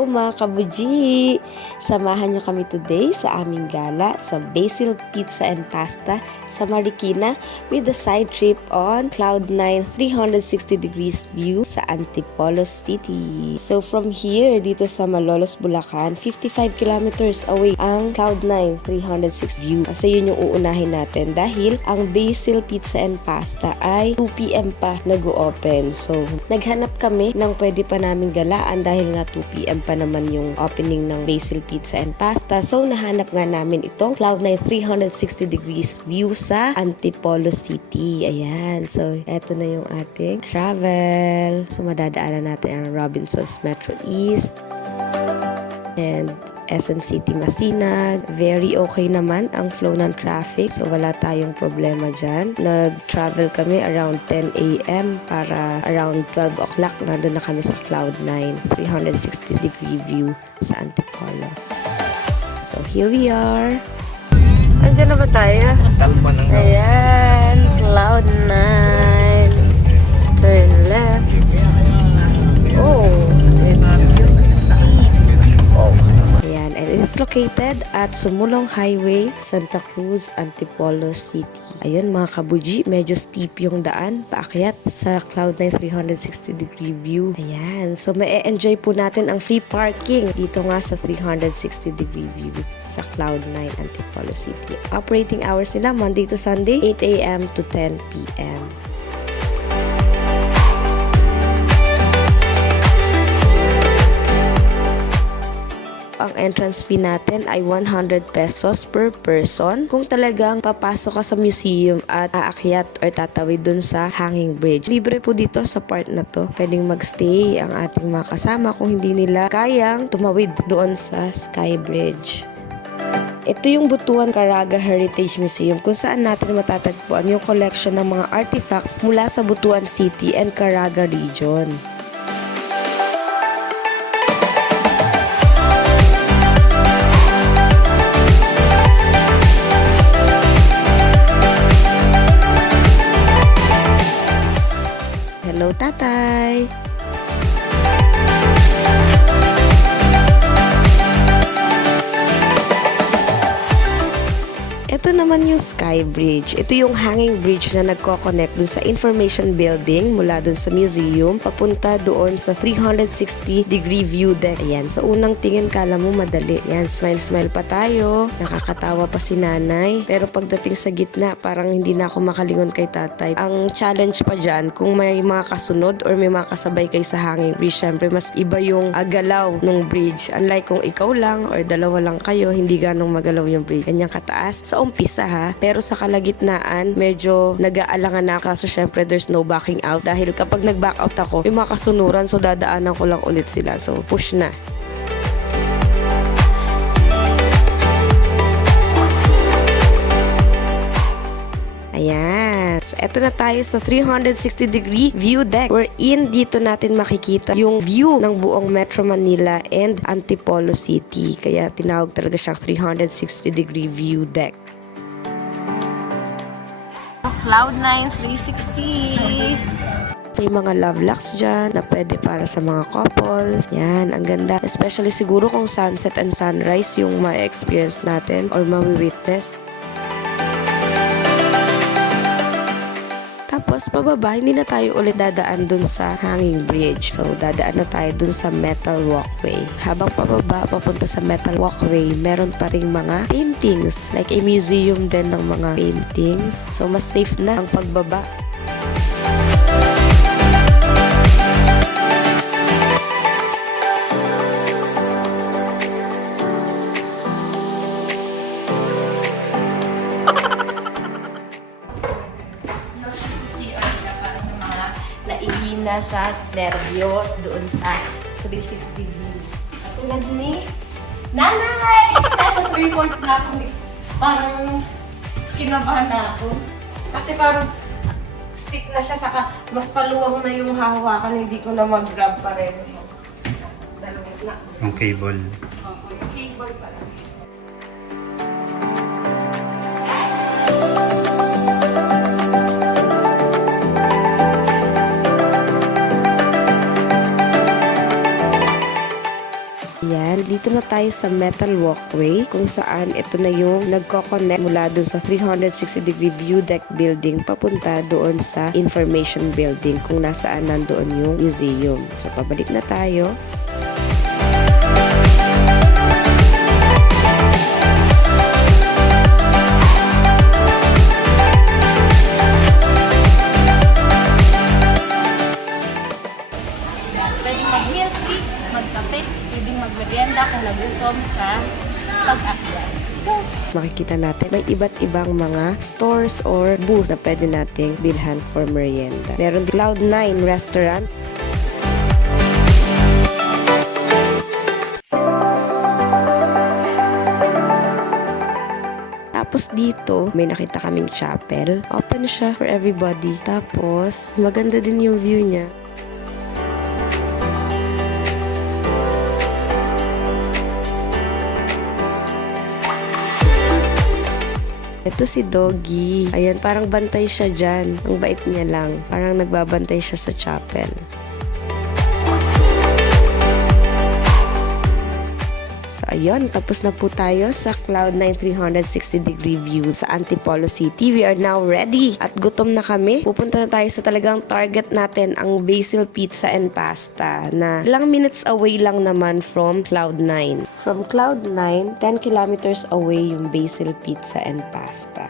Hello mga kabuji! Samahan niyo kami today sa aming gala sa Basil Pizza and Pasta sa Marikina with the side trip on Cloud9 360 degrees view sa Antipolo City. So from here, dito sa Malolos, Bulacan, 55 kilometers away ang Cloud9 360 view. Kasi yun yung uunahin natin dahil ang Basil Pizza and Pasta ay 2 PM pa nag-o-open. So naghanap kami ng pwede pa namin galaan dahil nga 2 PM pa naman yung opening ng Basil Pizza and Pasta. So nahanap nga namin itong Cloud9 360 degrees view sa Antipolo City. Ayan. So eto na yung ating travel. So madadaanan natin ang Robinsons Metro East and SM City Masinag. Very okay naman ang flow ng traffic. So wala tayong problema dyan. Nag-travel kami around 10 AM para around 12 o'clock nandun na kami sa Cloud9 360 degree view sa Antipolo. So here we are. Andiyan na ba tayo? Salmon ang Ayan, Cloud9. Turn left. Oh, ayan, and it is located at Sumulong Highway, Santa Cruz, Antipolo City. Ayun mga kabuji, medyo steep yung daan paakyat sa Cloud9 360 degree view. Ayan, so ma-enjoy po natin ang free parking dito nga sa 360 degree view sa Cloud9 Antipolo City. Operating hours nila Monday to Sunday, 8 AM to 10 PM. Ang entrance fee natin ay 100 pesos per person. Kung talagang papasok ka sa museum at aakyat or tatawid dun sa hanging bridge. Libre po dito sa part na to. Pwedeng magstay ang ating mga kasama kung hindi nila kayang tumawid doon sa Sky Bridge. Ito yung Butuan Caraga Heritage Museum kung saan natin matatagpuan yung collection ng mga artifacts mula sa Butuan City and Caraga region. Hello, tatay! Ito naman yung Sky Bridge. Ito yung hanging bridge na nagko-connect dun sa information building mula dun sa museum papunta doon sa 360 degree view deck. Ayan, sa unang tingin kala mo madali. Ayan, smile pa tayo. Nakakatawa pa si nanay. Pero pagdating sa gitna, parang hindi na ako makalingon kay tatay. Ang challenge pa dyan, kung may mga kasunod or may mga kasabay kayo sa hanging bridge, syempre mas iba yung galaw ng bridge. Unlike kung ikaw lang or dalawa lang kayo, hindi ganong magalaw yung bridge. Ganyang kataas. Sa umpisa ha, pero sa kalagitnaan medyo nag-aalangan na kaso syempre there's no backing out dahil kapag nag-back out ako may mga kasunuran so dadaanan ko lang ulit sila, so push na. Ayan. So, eto na tayo sa 360 degree view deck wherein dito natin makikita yung view ng buong Metro Manila and Antipolo City. Kaya tinawag talaga siyang 360 degree view deck. Cloud9 360. May mga love locks dyan na pwede para sa mga couples. Yan, ang ganda. Especially siguro kung sunset and sunrise yung ma-experience natin or ma-witness. Tapos pababa, hindi na tayo ulit dadaan dun sa hanging bridge. So dadaan na tayo dun sa metal walkway. Habang pababa, papunta sa metal walkway, meron pa ring mga paintings. Like a museum din ng mga paintings. So mas safe na ang pagbaba. Naihina sa nervyos doon sa 360 view. Katulad ni nanay! Nasa 3/4 na ako. Parang kinabahan na ako. Kasi parang stick na siya, saka mas paluwang na yung hawakan, hindi ko na mag-grab pareho. Dalawin na. Yung cable. Yung cable pala. nandito na tayo sa metal walkway kung saan ito na yung nagko-connect mula dun sa 360-degree view deck building papunta doon sa information building kung nasaan nandoon yung museum. So, pabalik na tayo. Magkape, pwedeng magmerienda kung nagutom sa pag-akyat. Let's go! Makikita natin may iba't ibang mga stores or booths na pwede nating bilhan for merienda. Meron Cloud9 restaurant. Tapos dito, may nakita kaming chapel. Open siya for everybody. Tapos, maganda din yung view niya. Ito si Doggy. Ayan, parang bantay siya dyan. Ang bait niya lang. Parang nagbabantay siya sa chapel. So, ayun. Tapos na po tayo sa Cloud9 360-degree view sa Antipolo City. We are now ready. At gutom na kami. Pupunta na tayo sa talagang target natin, ang Basil Pizza and Pasta, na ilang minutes away lang naman from Cloud9. From Cloud9, 10 kilometers away yung Basil Pizza and Pasta.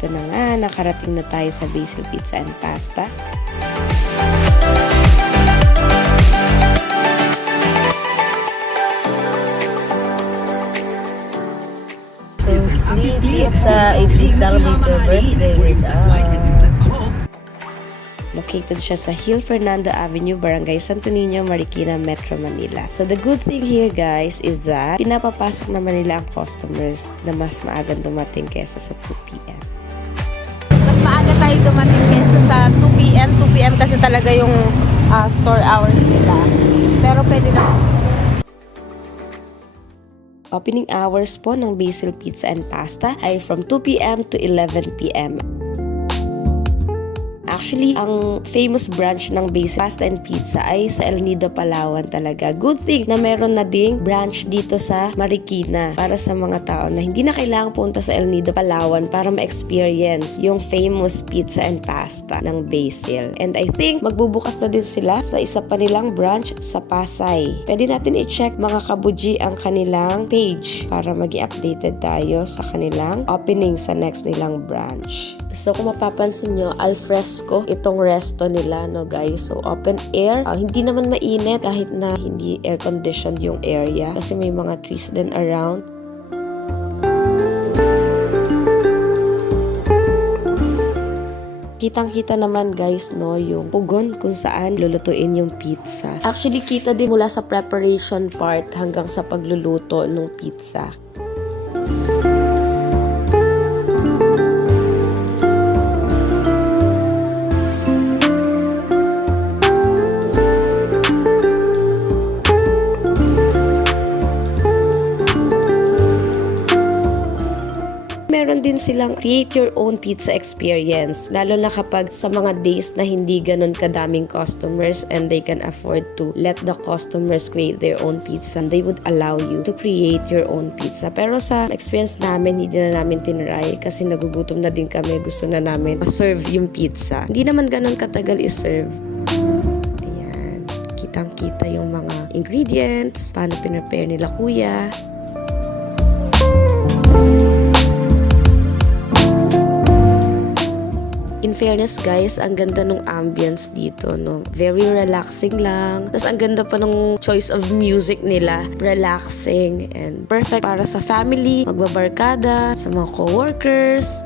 Ito na nga, nakarating na tayo sa Basil Pizza and Pasta. So, free pizza if isang dito birthday with us. Located siya sa Hill Fernando Avenue, Barangay Santo Niño, Marikina, Metro Manila. So the good thing here guys is that pinapapasok naman nila ang customers na mas maagang dumating kesa sa 2 p.m. Mas maaga tayo dumating kesa sa 2 p.m. 2 p.m. kasi talaga yung store hours nila. Pero pwede na. Opening hours po ng Basil Pizza and Pasta ay from 2 p.m. to 11 p.m. Actually, ang famous branch ng Basil Pasta and Pizza ay sa El Nido, Palawan talaga. Good thing na meron na ding branch dito sa Marikina para sa mga tao na hindi na kailangang punta sa El Nido, Palawan para ma-experience yung famous pizza and pasta ng Basil. And I think magbubukas na din sila sa isa pa nilang branch sa Pasay. Pwede natin i-check mga kabuji ang kanilang page para maging updated tayo sa kanilang opening sa next nilang branch. So kung mapapansin nyo, alfresco itong resto nila, no guys. So open air, hindi naman mainit kahit na hindi air conditioned yung area kasi may mga trees din around. Kitang-kita naman guys, no, yung pugon kung saan lulutuin yung pizza. Actually, kita din mula sa preparation part hanggang sa pagluluto ng pizza. Meron din silang create your own pizza experience, lalo na kapag sa mga days na hindi ganun kadaming customers and they can afford to let the customers create their own pizza. They would allow you to create your own pizza. Pero sa experience namin, hindi na namin tinry kasi nagugutom na din kami. Gusto na namin serve yung pizza. Hindi naman ganun katagal i-serve. Ayan, kitang-kita yung mga ingredients, paano pinrepare nila kuya. In fairness guys, ang ganda ng ambience dito, no? Very relaxing lang. Tapos ang ganda pa ng choice of music nila. Relaxing and perfect para sa family, magbabarkada, sa mga co-workers.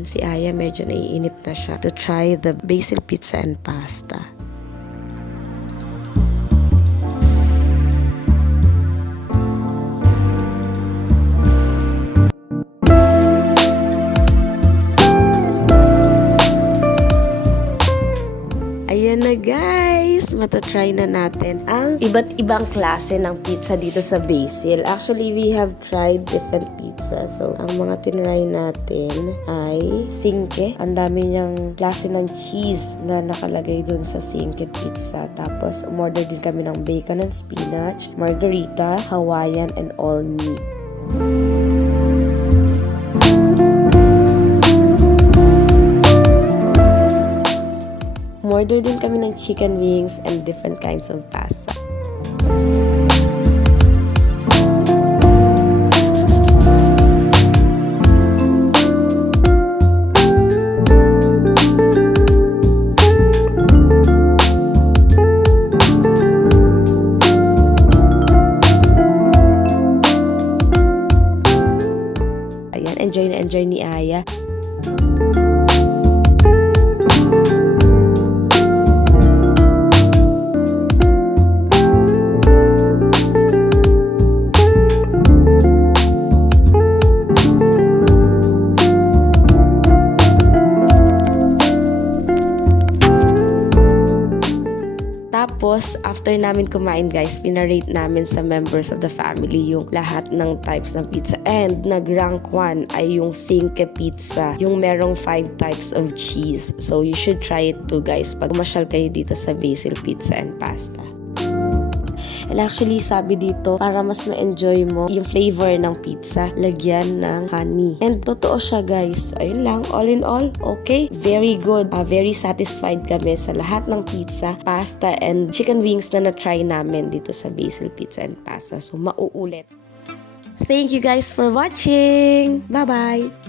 And si Aya medyo naiinip na siya to try the basil pizza and pasta. Ayan na guys! Matatry na natin ang iba't ibang klase ng pizza dito sa Basil. Actually, we have tried different pizza. So, ang mga tinry natin ay Cinque. Ang dami niyang klase ng cheese na nakalagay dun sa Cinque pizza. Tapos, umorder din kami ng bacon and spinach, margarita, Hawaiian, and all meat. Order din kami ng chicken wings and different kinds of pasta. Ayan, enjoy na enjoy ni Aya. Tapos, after namin kumain guys, pinarate namin sa members of the family yung lahat ng types ng pizza. And nag-rank 1 ay yung Cinque pizza, yung merong 5 types of cheese. So, you should try it too guys pag masyal kayo dito sa Basil Pizza and Pasta. And actually, sabi dito, para mas ma-enjoy mo yung flavor ng pizza, lagyan ng honey. And totoo siya guys. So, ayun lang. All in all, okay. Very good. Very satisfied kami sa lahat ng pizza, pasta, and chicken wings na na-try namin dito sa Basil Pizza and Pasta. So, mauulit. Thank you guys for watching. Bye-bye!